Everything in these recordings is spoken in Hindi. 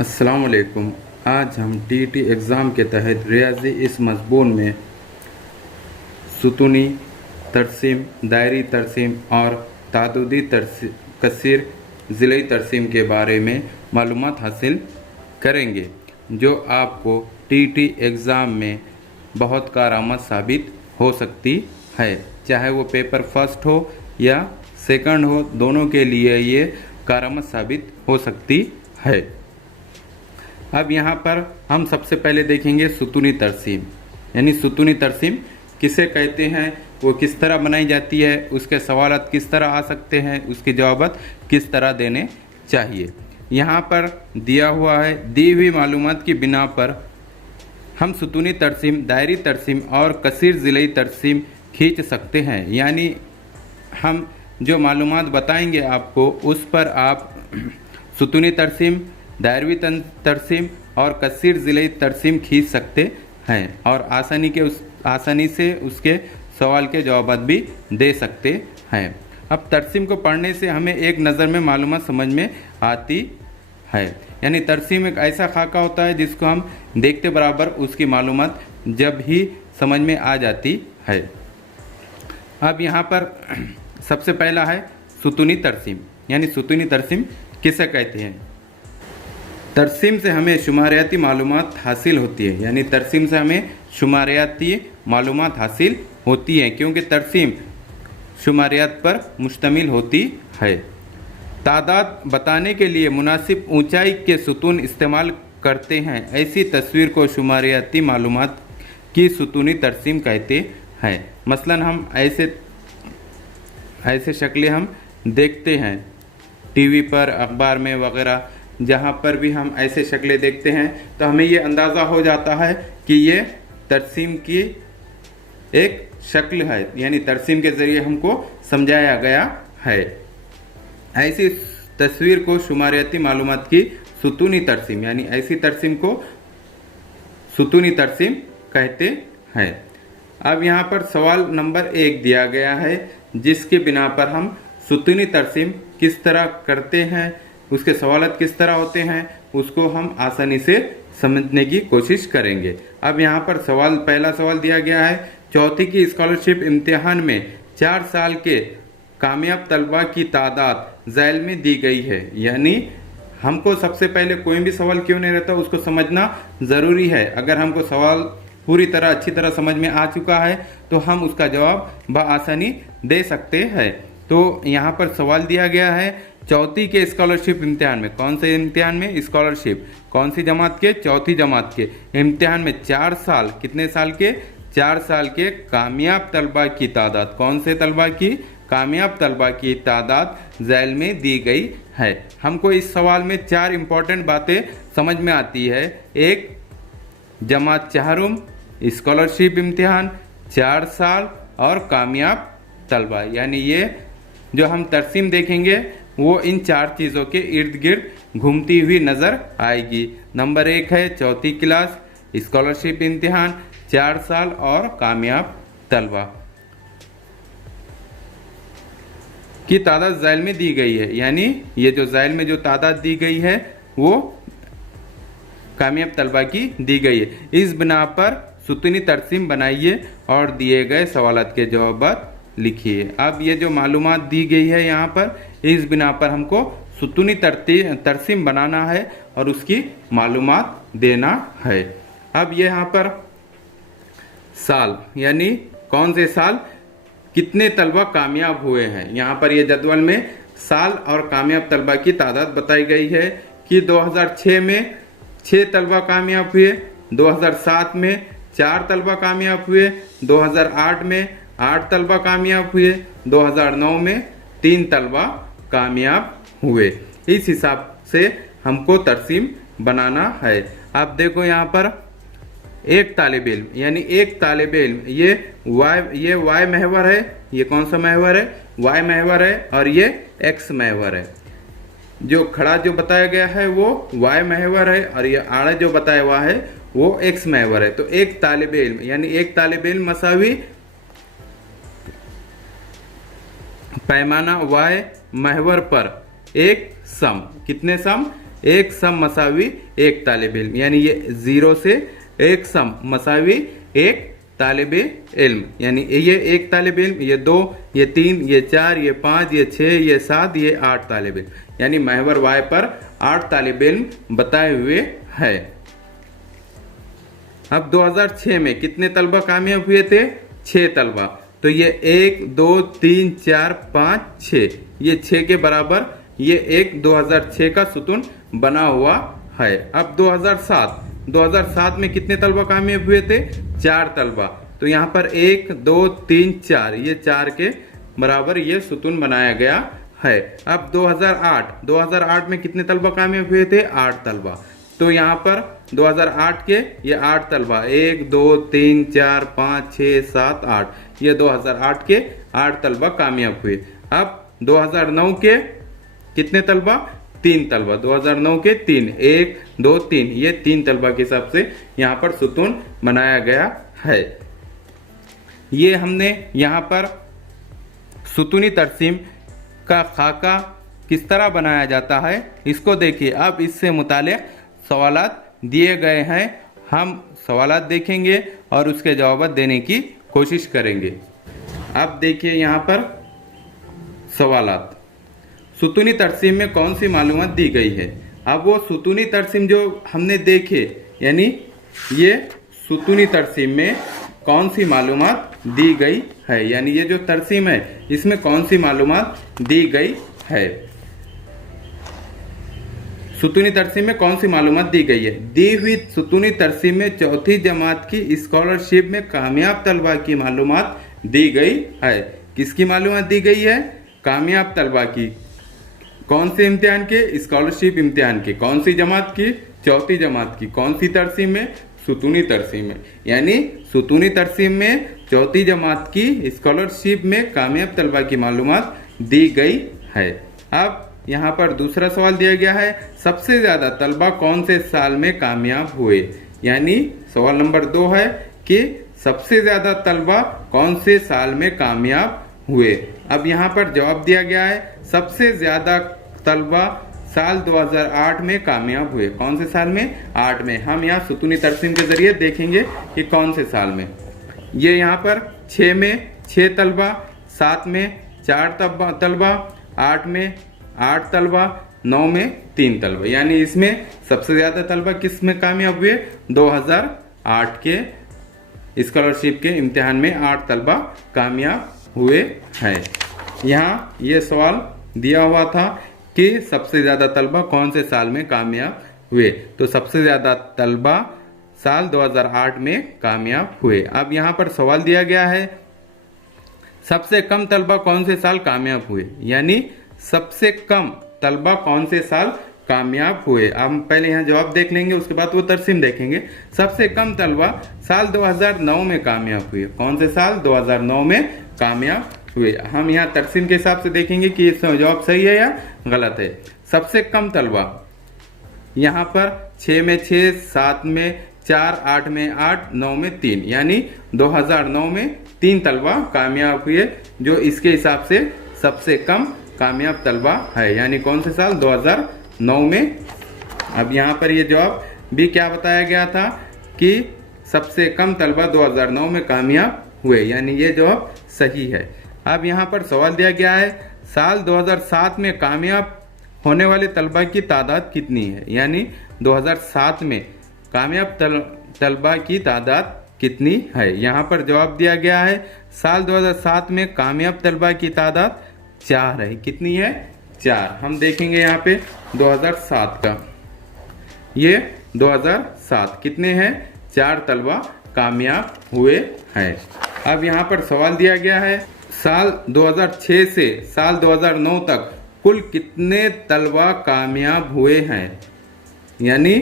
अस्सलाम वालेकुम। आज हम टीईटी एग्ज़ाम के तहत रियाजी इस मज़मून में सुतूनी तरसीम, दायरी तरसीम और तादुदी कसीर ज़िलई तरसीम के बारे में मालूमात हासिल करेंगे, जो आपको टीईटी एग्ज़ाम में बहुत कारआमद साबित हो सकती है। चाहे वो पेपर फर्स्ट हो या सेकंड हो, दोनों के लिए ये कारआमद साबित हो सकती है। अब यहाँ पर हम सबसे पहले देखेंगे सुतूनी तरसीम, यानी सुतूनी तरसीम किसे कहते हैं, वो किस तरह बनाई जाती है, उसके सवालात किस तरह आ सकते हैं, उसके जवाबात किस तरह देने चाहिए। यहाँ पर दिया हुआ है, दी हुई मालूमात की बिना पर हम सुतूनी तरसीम, दायरी तरसीम और कसीर ज़िलई तरसीम खींच सकते हैं। यानी हम जो मालूमात बताएंगे आपको, उस पर आप सुतूनी तरसीम, दायरवी तरसीम और कसीर ज़िलई तरसीम खींच सकते हैं और आसानी से उसके सवाल के जवाब भी दे सकते हैं। अब तरसीम को पढ़ने से हमें एक नज़र में मालूमात समझ में आती है। यानी तरसीम एक ऐसा खाका होता है जिसको हम देखते बराबर उसकी मालूमात जब ही समझ में आ जाती है। अब यहाँ पर सबसे पहला है सुतूनी तरसीम। यानी सुतूनी तरसीम किसे कहते हैं? तरसीम से हमें शुमारियाती मालूमात हासिल होती है। यानी तरसीम से हमें शुमारियाती मालूमात हासिल होती है, क्योंकि तरसीम शुमारियात पर मुश्तमिल होती है। तादाद बताने के लिए मुनासिब ऊंचाई के सुतून इस्तेमाल करते हैं। ऐसी तस्वीर को शुमारियाती मालूमात की सुतूनी तरसीम कहते हैं। मसलन हम ऐसे शक्लें हम देखते हैं टीवी पर, अखबार में वगैरह, जहाँ पर भी हम ऐसे शक्लें देखते हैं तो हमें ये अंदाज़ा हो जाता है कि ये तरसीम की एक शक्ल है, यानी तरसीम के ज़रिए हमको समझाया गया है। ऐसी तस्वीर को शुमारियाती मालूमात की सुतूनी तरसीम, यानी ऐसी तरसीम को सुतूनी तरसीम कहते हैं। अब यहाँ पर सवाल नंबर 1 दिया गया है, जिसके बिना पर हम सुतूनी तरसीम किस तरह करते हैं, उसके सवालात किस तरह होते हैं, उसको हम आसानी से समझने की कोशिश करेंगे। अब यहाँ पर पहला सवाल दिया गया है, चौथी की स्कॉलरशिप इम्तिहान में 4 साल के कामयाब तलबा की तादाद ज़ैल में दी गई है। यानी हमको सबसे पहले कोई भी सवाल क्यों नहीं रहता, उसको समझना ज़रूरी है। अगर हमको सवाल पूरी तरह अच्छी तरह समझ में आ चुका है तो हम उसका जवाब बआसानी दे सकते हैं। तो यहाँ पर सवाल दिया गया है, चौथी के स्कॉलरशिप इम्तिहान में, कौन से इम्तिहान में? स्कॉलरशिप, कौन सी जमात के? चौथी जमात के इम्तिहान में 4 साल, कितने साल के? 4 साल के कामयाब तलबा की तादाद, कौन से तलबा की? कामयाब तलबा की तादाद ज़ैल में दी गई है। हमको इस सवाल में 4 इंपॉर्टेंट बातें समझ में आती है। एक, जमात चाहरुम, स्कॉलरशिप इम्तिहान, 4 साल और कामयाब तलबा। यानी ये जो हम तरसीम देखेंगे वो इन 4 चीज़ों के इर्द गिर्द घूमती हुई नज़र आएगी। नंबर 1 है चौथी क्लास, स्कॉलरशिप इम्तिहान, 4 साल और कामयाब तलबा की तादाद ज़ैल में दी गई है। यानी ये जो ज़ैल में जो तादाद दी गई है वो कामयाब तलबा की दी गई है। इस बिना पर सुतूनी तरसीम बनाइए और दिए गए सवालात के जवाब लिखिए। अब ये जो मालूमात दी गई है यहाँ पर, इस बिना पर हमको सुतूनी तरसीम बनाना है और उसकी मालूमात देना है। अब ये यहाँ पर साल, यानी कौन से साल कितने तलबा कामयाब हुए हैं, यहाँ पर ये जदवल में साल और कामयाब तलबा की तादाद बताई गई है कि 2006 में 6 तलबा कामयाब हुए, 2007 में 4 तलबा कामयाब हुए, 2008 में 8 तलबा कामयाब हुए, 2009 में 3 तलबा कामयाब हुए। इस हिसाब से हमको तरसीम बनाना है। अब देखो यहाँ पर एक तालिब इल्म, यानी एक तालिब इल्म, ये वाई महवर है, ये कौन सा महवर है? वाई महवर है, और ये एक्स महवर है। जो खड़ा जो बताया गया है वो वाई महवर है और ये आड़ा जो बताया हुआ है वो एक्स महवर है। तो एक तालिब इल्म, यानी एक तालिब इल्म मसावी पैमाना वाई महवर पर एक सम, कितने सम? एक सम मसावी एक तालिब इल्म, यानी ये 0 से एक सम मसावी एक तालिब इल्म, यानी ये एक तालिब इल्म, ये 2, ये 3, ये 4, ये 5, ये 6, ये 7, ये 8 तालिब इल्म, यानी महवर वाई पर 8 तालिब इल्म बताए हुए है। अब 2006 में कितने तलबा कामयाब हुए थे? 6 तलबा। तो ये 1 2 3 4 5 6, ये 6 के बराबर ये एक 2006 का सुतून बना हुआ है। अब 2007 में कितने तलबा कामयाब हुए थे? 4 तलबा। तो यहाँ पर 1 2 3 4, ये 4 के बराबर ये सुतून बनाया गया है। अब 2008 में कितने तलबा कामयाब हुए थे? 8 तलबा। तो यहाँ पर 2008 के ये 8 तलबा, 1 2 3 4 5 6 7 8, ये 2008 के 8 तलबा कामयाब हुए। अब 2009 के कितने तलबा? 3 तलबा। 2009 के 3, 1 2 3, ये 3 तलबा के हिसाब से यहाँ पर सुतून बनाया गया है। ये हमने यहाँ पर सुतूनी तरसीम का खाका किस तरह बनाया जाता है इसको देखिए। अब इससे मुताल्लिक़ सवालात दिए गए हैं, हम सवालात देखेंगे और उसके जवाब देने की कोशिश करेंगे। अब देखिए यहाँ पर सवालात। सुतूनी तरसीम में कौन सी मालूमात दी गई है? अब वो सुतूनी तरसीम जो हमने देखे, यानी ये सुतूनी तरसीम में कौन सी मालूमात दी गई है, यानी ये जो तरसीम है इसमें कौन सी मालूमात दी गई है। सुतूनी तरसीम में कौन सी मालूमात दी गई है? दी हुई सुतूनी तरसीम में चौथी जमात की स्कॉलरशिप में कामयाब तलबा की मालूमात दी गई है। किसकी मालूमात दी गई है? कामयाब तलबा की। कौन से इम्तिहान के? स्कॉलरशिप इम्तिहान के। कौन सी जमात की? चौथी जमात की। कौन सी तरसीम में? सुतूनी तरसीम में। यानी सुतूनी तरसीम में चौथी जमात की स्कॉलरशिप में कामयाब तलबा की मालूमात दी गई है। अब यहाँ पर दूसरा सवाल दिया गया है, सबसे ज्यादा तलबा कौन से साल में कामयाब हुए? यानी सवाल नंबर 2 है कि सबसे ज्यादा तलबा कौन से साल में कामयाब हुए। अब यहाँ पर जवाब दिया गया है, सबसे ज्यादा तलबा साल 2008 में कामयाब हुए। कौन से साल में? 8 में। हम यहाँ सुतूनी तरसीम के जरिए देखेंगे कि कौन से साल में। ये यहाँ पर 6 में 6 तलबा, 7 में 4 तलबा, 8 में 8 तलबा, 9 में 3 तलबा, यानी इसमें सबसे ज्यादा तलबा किस में कामयाब हुए? 2008 के स्कॉलरशिप के इम्तिहान में 8 तलबा कामयाब हुए हैं। यहाँ ये सवाल दिया हुआ था कि सबसे ज्यादा तलबा कौन से साल में कामयाब हुए, तो सबसे ज्यादा तलबा साल 2008 में कामयाब हुए। अब यहाँ पर सवाल दिया गया है, सबसे कम तलबा कौन से साल कामयाब हुए, यानी सबसे कम तलबा कौन से साल कामयाब हुए। अब हम पहले यहाँ जवाब देख लेंगे, उसके बाद वो तरसीम देखेंगे। सबसे कम तलबा साल 2009 में कामयाब हुए। कौन से साल? 2009 में कामयाब हुए। हम यहाँ तरसीम के हिसाब से देखेंगे कि इसका जवाब सही है या गलत है। सबसे कम तलबा यहाँ पर 6 में 6, 7 में 4, 8 में 8, 9 में 3, यानी 2009 में 3 तलबा कामयाब हुए, जो इसके हिसाब से सबसे कम कामयाब तलबा है। यानी कौन से साल? 2009 में। अब यहाँ पर ये जवाब भी क्या बताया गया था कि सबसे कम तलबा 2009 में कामयाब हुए, यानी ये जवाब सही है। अब यहाँ पर सवाल दिया गया है, साल 2007 में कामयाब होने वाले तलबा की तादाद कितनी है, यानी 2007 में कामयाब तलबा की तादाद कितनी है। यहाँ पर जवाब दिया गया है, साल 2007 में कामयाब तलबा की तादाद 4 है। कितनी है? 4। हम देखेंगे यहाँ पे 2007 का, ये 2007 कितने हैं? 4 तलबा कामयाब हुए हैं। अब यहाँ पर सवाल दिया गया है, साल 2006 से साल 2009 तक कुल कितने तलबा कामयाब हुए हैं, यानी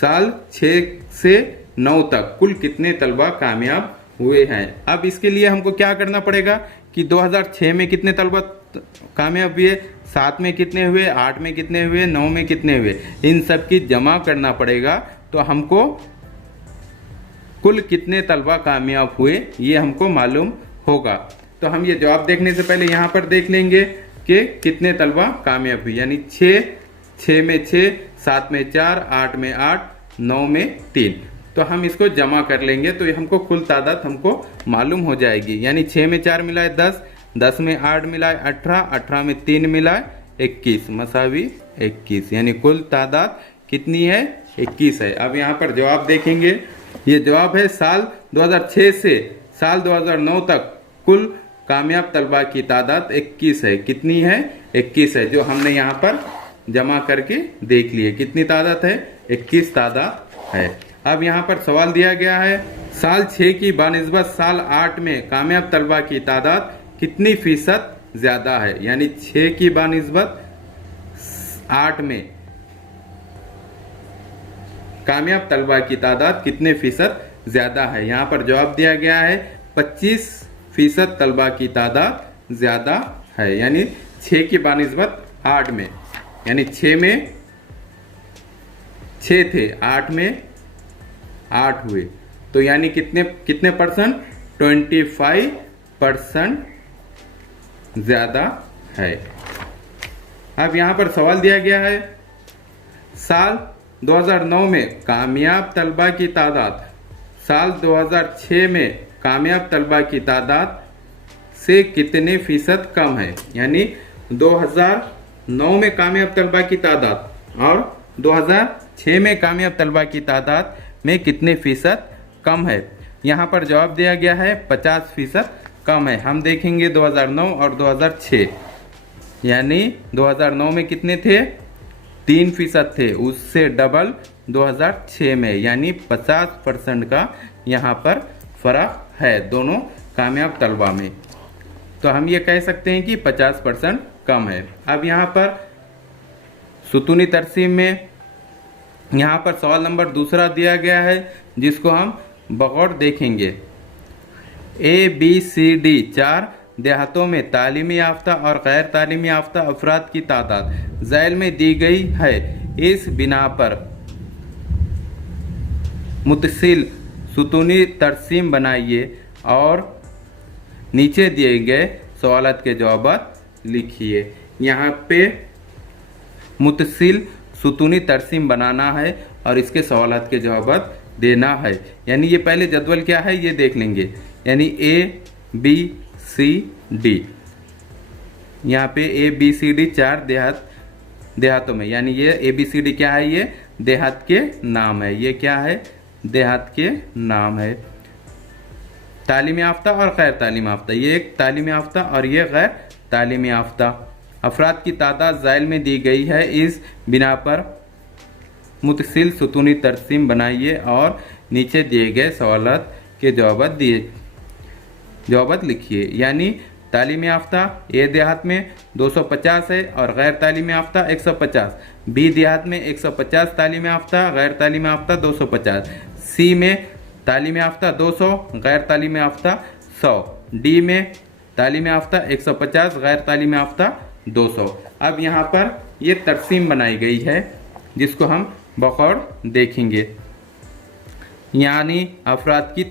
साल 6 से 9 तक कुल कितने तलबा कामयाब हुए हैं। अब इसके लिए हमको क्या करना पड़ेगा कि 2006 में कितने तलबा कामयाब हुए, 7 में कितने हुए, 8 में कितने हुए, 9 में कितने हुए, इन सब की जमा करना पड़ेगा। तो हमको कुल कितने तलबा कामयाब हुए ये हमको मालूम होगा। तो हम ये जवाब देखने से पहले यहाँ पर देख लेंगे कि कितने तलबा कामयाब हुए, यानी 6 में 6, 7 में 4, 8 में 8, 9 में 3। तो हम इसको जमा कर लेंगे तो ये हमको कुल तादाद हमको मालूम हो जाएगी। यानी 6 में 4 मिलाए 10, 10 में 8 मिलाए 18, 18 में 3 मिलाए 21 मसावी 21। यानी कुल तादाद कितनी है? 21 है। अब यहाँ पर जवाब देखेंगे। ये जवाब है साल 2006 से साल 2009 तक कुल कामयाब तलबा की तादाद 21 है। कितनी है? 21 है, जो हमने यहाँ पर जमा करके देख लिए। कितनी तादाद है? 21 तादाद है। अब यहाँ पर सवाल दिया गया है, साल 6 की बानिस्बत साल 8 में कामयाब तलबा की तादाद कितनी फीसद ज्यादा है? यानी 6 की बानिस्बत 8 में कामयाब तलबा की तादाद कितने फीसद ज्यादा है? यहाँ पर जवाब दिया गया है 25% तलबा की तादाद ज्यादा है। यानी 6 की बानिस्बत 8 में, यानी 6 में 6 थे, 8 में 8 हुए, तो यानी कितने परसेंट? 25% ज्यादा है। अब यहां पर सवाल दिया गया है, साल 2009 में कामयाब तलबा की तादाद साल 2006 में कामयाब तलबा की तादाद से कितने फीसद कम है? यानी 2009 में कामयाब तलबा की तादाद और 2006 में कामयाब तलबा की तादाद में कितने फीसद कम है? यहाँ पर जवाब दिया गया है 50% कम है। हम देखेंगे 2009 और 2006, यानी 2009 में कितने थे? 3% थे, उससे डबल 2006 में, यानी 50% का यहाँ पर फर्क है दोनों कामयाब तलबा में। तो हम ये कह सकते हैं कि 50% कम है। अब यहाँ पर सुतूनी तरसीम में यहाँ पर सवाल नंबर दूसरा दिया गया है, जिसको हम बगौर देखेंगे। ABCD 4 देहातों में तालीमी याफ्ता और गैर तालीमी याफ्ता अफराद की तादाद ज़ैल में दी गई है। इस बिना पर मुतसिल सुतूनी तरसीम बनाइए और नीचे दिए गए सवालात के जवाब लिखिए। यहाँ पे मुतसिल सुतूनी तरसीम बनाना है और इसके सवालात के जवाब देना है। यानी ये पहले जदवल क्या है ये देख लेंगे। यानी ABCD, यहाँ पे ABCD 4 देहातों में, यानी ये ABCD क्या है? ये देहात के नाम है। ये क्या है? देहात के नाम है। तालीम याफ्ता और गैर तालीम याफ्ता, ये एक तालीम याफ्ता और ये गैर तालीम याफ्ता अफराद की तादाद ज़ैल में दी गई है। इस बिना पर मुतसिल सुतूनी तरसीम बनाइए और नीचे दिए गए सवालात के जवाब लिखिए। यानी तालीम याफ्ता ए देहात में 250 है और गैर तालीम याफ्ता 150, बी देहात में 150 तालीम याफ्ता, गैर तालीम याफ्ता 250, सी में तालीम याफ्ता 200, गैर तालीम याफ्ता 100, डी में तालीम याफ्ता 150, गैर तालीम याफ्ता 200। अब यहाँ पर ये तरसीम बनाई गई है, जिसको हम बगौर देखेंगे। यानी अफराद की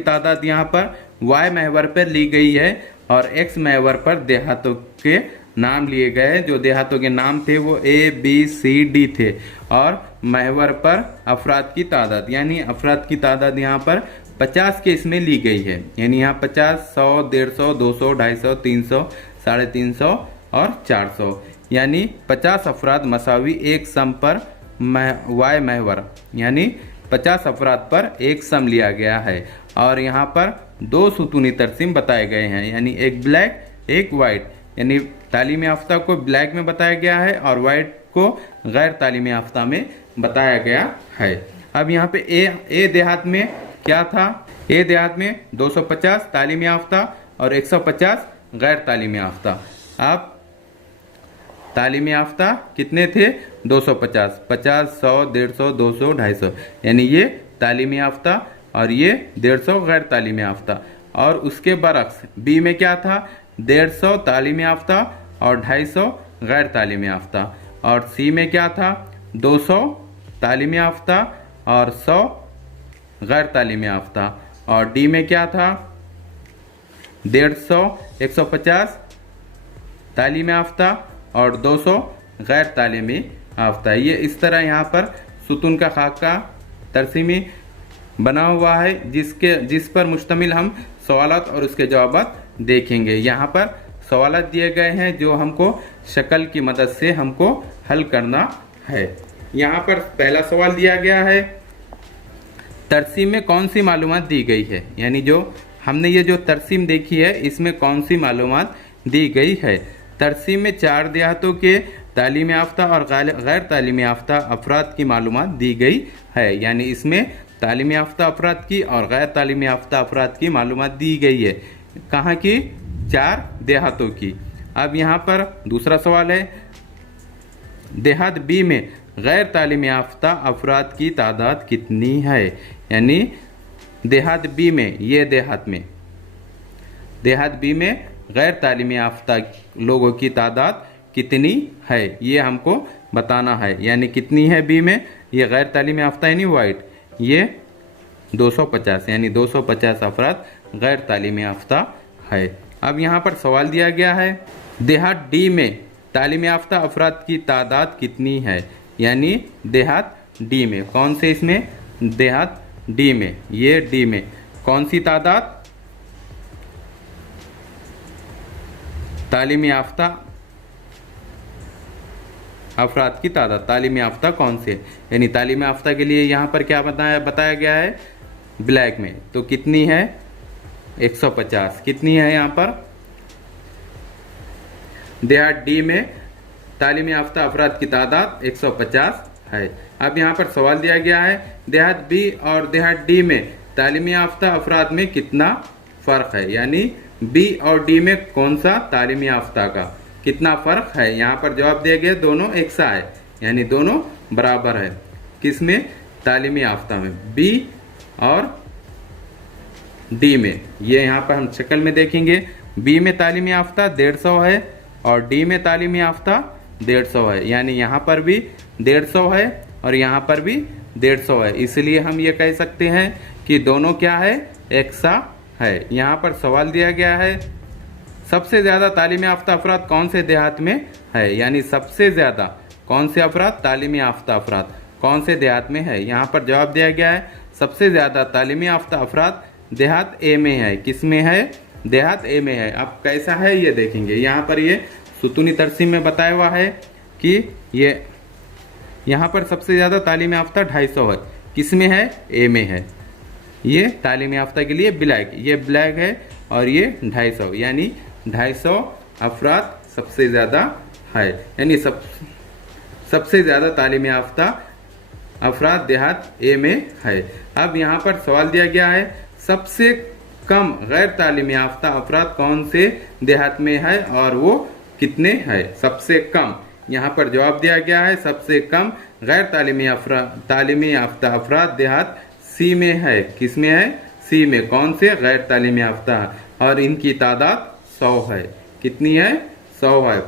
तादाद यहाँ पर वाई महवर पर ली गई है और एक्स महवर पर देहातों के नाम लिए गए हैं। जो देहातों के नाम थे वो ABCD थे और महवर पर अफराद की तादाद, यानी अफराद की तादाद यहाँ पर 50 के इसमें ली गई है। यानी यहाँ 50, 100, 150, 200, 250, 300, 350 और 400, यानी 50 अफराद मसावी एक सम पर वाई महवर, यानी 50 अफराद पर एक सम लिया गया है। और यहाँ पर 2 सुतूनी तरसीम बताए गए हैं, यानी एक ब्लैक एक वाइट। यानी तालीम याफ्ता को ब्लैक में बताया गया है और वाइट को गैर तालीम याफ्ता में बताया गया है। अब यहाँ पे ए देहात में क्या था? ए देहात में 250 तालीम याफ्ता और 150 गैर तालीम याफ्ता। अब तालीम याफ्ता कितने थे? 250, 50, 100, 150, 200, 250, यानी ये तालीम याफ्ता और ये 150 गैर तालीम याफ्ता। और उसके बरक्स बी में क्या था? 150 तालीम याफ्ता और 250 गैर तालीम याफ्ता। और सी में क्या था? 200 तालीम याफ्ता और 100 गैर तालीम याफ्ता। और डी में क्या था? 150 150 तालीम याफ्ता और 200 गैर तालीमी याफ्ता। ये इस तरह यहाँ पर सुतून का खाका तरसीमी बना हुआ है जिस पर मुश्तमिल हम सवालात और उसके जवाबात देखेंगे। यहाँ पर सवालात दिए गए हैं जो हमको शक्ल की मदद से हमको हल करना है। यहाँ पर पहला सवाल दिया गया है, तरसीम में कौन सी मालूमात दी गई है, यानी जो हमने ये जो तरसीम देखी है इसमें कौन सी मालूमात दी गई है। तरसीम में 4 देहातों के तालीम याफ्ता और गैर तालीम याफ्ता अफराद की मालूमात दी गई है, यानी इसमें तालीम याफ्ता अफराद की और गैर तालीम याफ्ता अफराद की मालूमात दी गई है। कहाँ की? 4 देहातों की। अब यहाँ पर दूसरा सवाल है, देहात बी में गैर तालीम याफ्ता अफराद की तादाद कितनी है, यानी देहात बी में, ये देहात बी में गैर तालीमी याफ्ता लोगों की तादाद कितनी है, ये हमको बताना है। यानी कितनी है बी में, ये गैर तालीमी याफ्ता यानी वाइट, ये 250, यानी 250 अफराद गैर तालीमी याफ्ता है। अब यहाँ पर सवाल दिया गया है, देहात डी में तालीम याफ्ता अफराद की तादाद कितनी है, यानी देहात डी में, कौन से इसमें? देहात डी में, ये डी में कौन सी तादाद? तालीम याफ्ता अफराद की तादाद। तालीम याफ्ता कौन से, यानी तालीम याफ्ता के लिए यहाँ पर क्या बताया गया है ब्लैक में, तो कितनी है? 150। कितनी है यहाँ पर? देहात डी में तालीम याफ्ता अफराद की तादाद 150 है। अब यहाँ पर सवाल दिया गया है, देहात बी और देहात डी में तालीम याफ्ता अफराद में कितना फ़र्क है, यानी बी और डी में कौन सा तालीम याफ्ता का कितना फ़र्क है। यहाँ पर जवाब दिया गया दोनों एक सा है, यानी दोनों बराबर है। किसमें? तालीम याफ्ता में, बी और डी में। ये यहाँ पर हम शक्ल में देखेंगे, बी में तालीम याफ्ता 150 है और डी में तालीम याफ्ता 150 है, यानी यहाँ पर भी 150 है और यहाँ पर भी 150 है। इसलिए हम ये कह सकते हैं कि दोनों क्या है? एक सा है। यहाँ पर सवाल दिया गया है, सबसे ज़्यादा तालीम याफ्ता अफराद कौन से देहात में है, यानी सबसे ज़्यादा कौन से अफराद? तालीम याफ्ता अफराद कौन से देहात में है। यहाँ पर जवाब दिया गया है, सबसे ज़्यादा तालीम याफ्ता अफराद देहात ए में है। किस में है? देहात ए में है। अब कैसा है ये देखेंगे। यहाँ पर ये सुतूनी तरसीम में बताया हुआ है कि ये यहाँ पर सबसे ज़्यादा तालीम याफ्ता 250 है। किस में है? ए में है। ये तालीम याफ्ता के लिए ब्लैक, ये ब्लैक है और ये 250, यानी 250 अफराद सबसे ज़्यादा है, यानी सबसे ज़्यादा तालीम याफ्ता अफराद देहात ए में है। अब यहाँ पर सवाल दिया गया है, सबसे कम गैर तालीम याफ्ता अफराद कौन से देहात में है और वो कितने हैं? सबसे कम, यहाँ पर जवाब दिया गया है, सबसे कम गैर तालीमी याफ्ता अफराद देहात सी में है। किस में है? सी में। कौन से? गैर तालीमी याफ्ता, और इनकी तादाद 100 है। कितनी है? 100 है।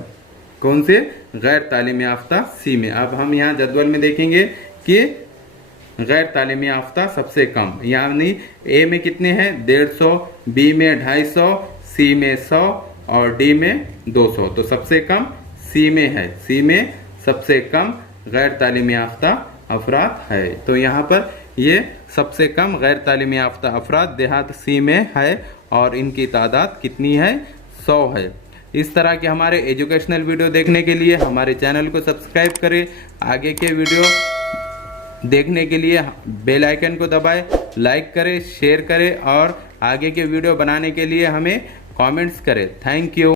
कौन से? गैर तालीमी याफ्ता सी में। अब हम यहाँ जदवल में देखेंगे कि गैर तालीमी याफ्ता सबसे कम, यानी ए में कितने हैं? 150, बी में 250, सी में 100 और डी में 200। तो सबसे कम सी में है। सी में सबसे कम गैर तालीमी याफ्ता अफराद है। तो यहाँ पर ये सबसे कम गैर तालीमी याफ्ता अफराद देहात सी में है और इनकी तादाद कितनी है? 100 है। इस तरह के हमारे एजुकेशनल वीडियो देखने के लिए हमारे चैनल को सब्सक्राइब करें। आगे के वीडियो देखने के लिए बेल आइकन को दबाएं, लाइक करें, शेयर करें और आगे के वीडियो बनाने के लिए हमें कमेंट्स करें। Thank you.